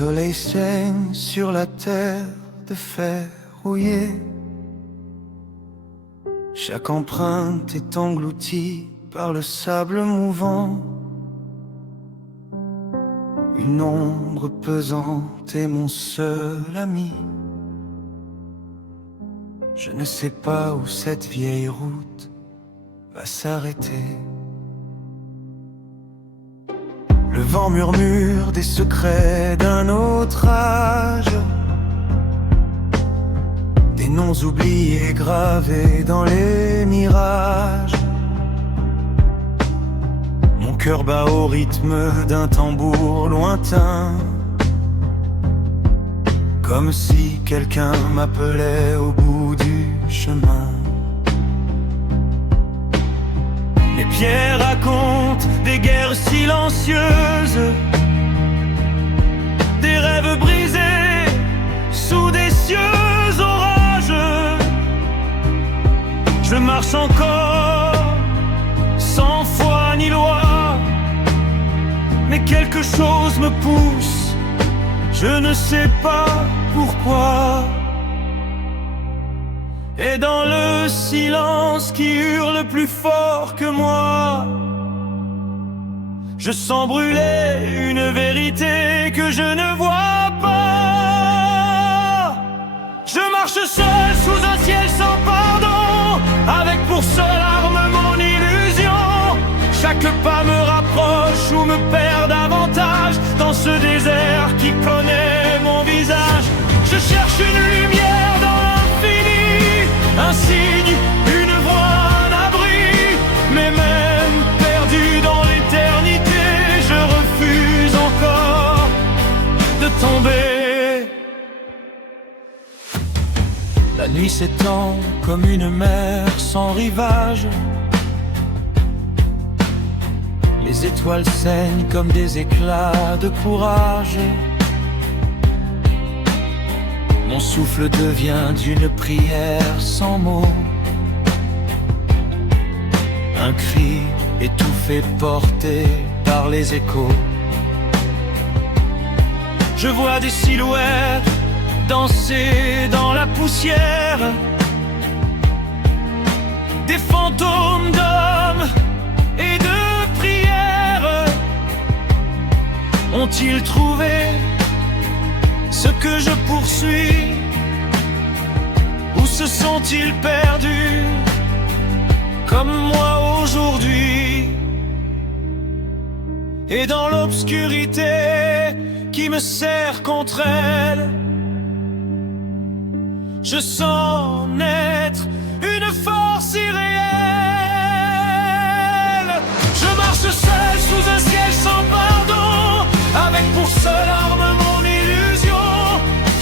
soleil saigne sur la terre de fer rouillé. Chaque empreinte est engloutie par le sable mouvant. Une ombre pesante est mon seul ami. Je ne sais pas où cette vieille route va s'arrêter. Le vent murmure des secrets d'un autre âge, des noms oubliés gravés dans les mirages. Mon cœur bat au rythme d'un tambour lointain, comme si quelqu'un m'appelait au bout du chemin. Les pierres racontent des guerres silencieuses, des rêves brisés sous des cieux orageux. Je marche encore sans foi ni loi, mais quelque chose me pousse, je ne sais pas pourquoi. Et dans le silence qui hurle plus fort que moi, je sens brûler une vérité que je ne vois pas. Je marche seul sous un ciel sans pardon, avec pour seule arme mon illusion. Chaque pas me rapproche ou me perd davantage dans ce désert qui connaît mon visage. Je cherche une lumière dans l'infini, un signe, une voie, un abri. Mais même perdu dans l'éternité, je refuse encore de tomber. La nuit s'étend comme une mer sans rivage. Les étoiles saignent comme des éclats de courage. Mon souffle devient d'une prière sans mots, un cri étouffé porté par les échos. Je vois des silhouettes danser dans la poussière, des fantômes d'hommes et de prières. Ont-ils trouvé ce que je poursuis, ou se sont-ils perdus comme moi aujourd'hui? Et dans l'obscurité qui me serre contre elle, je sens naître une force irréelle. Je marche seul sous un ciel sans pardon, avec pour seule arme mon illusion.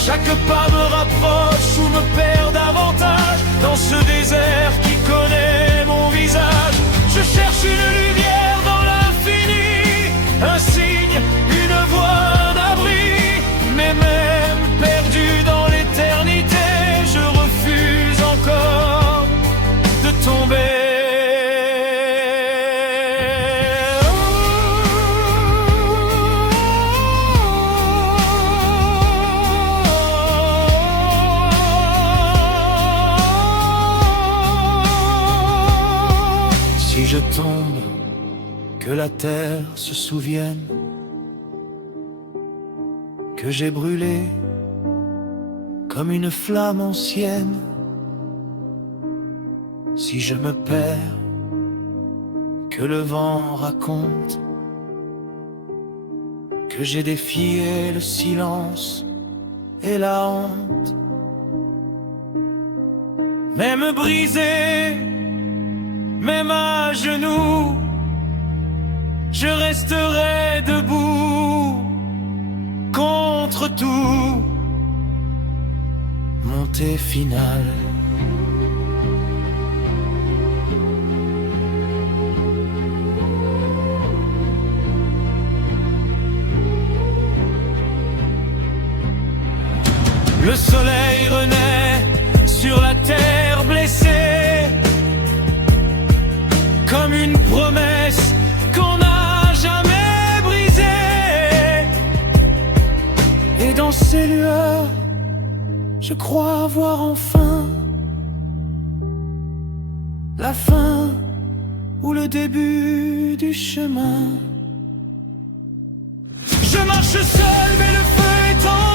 Chaque pas me rapproche ou me perd davantage dans ce désert qui connaît mon visage. Je cherche une lumière dans l'infini, un signe, une voie, un abri. Mais même perdu dans l'éternité, je refuse encore de tomber. Si je tombe, que la terre se souvienne que j'ai brûlé comme une flamme ancienne. Si je me perds, que le vent raconte que j'ai défié le silence et la honte. Même brisé, même à genoux, je resterai debout contre tout. Montée finale. Le soleil renaît sur la terre blessée, comme une promesse qu'on n'a jamais brisée. ces lueurs, je crois voir enfin la fin ou le début du chemin. Je marche seul mais le feu est en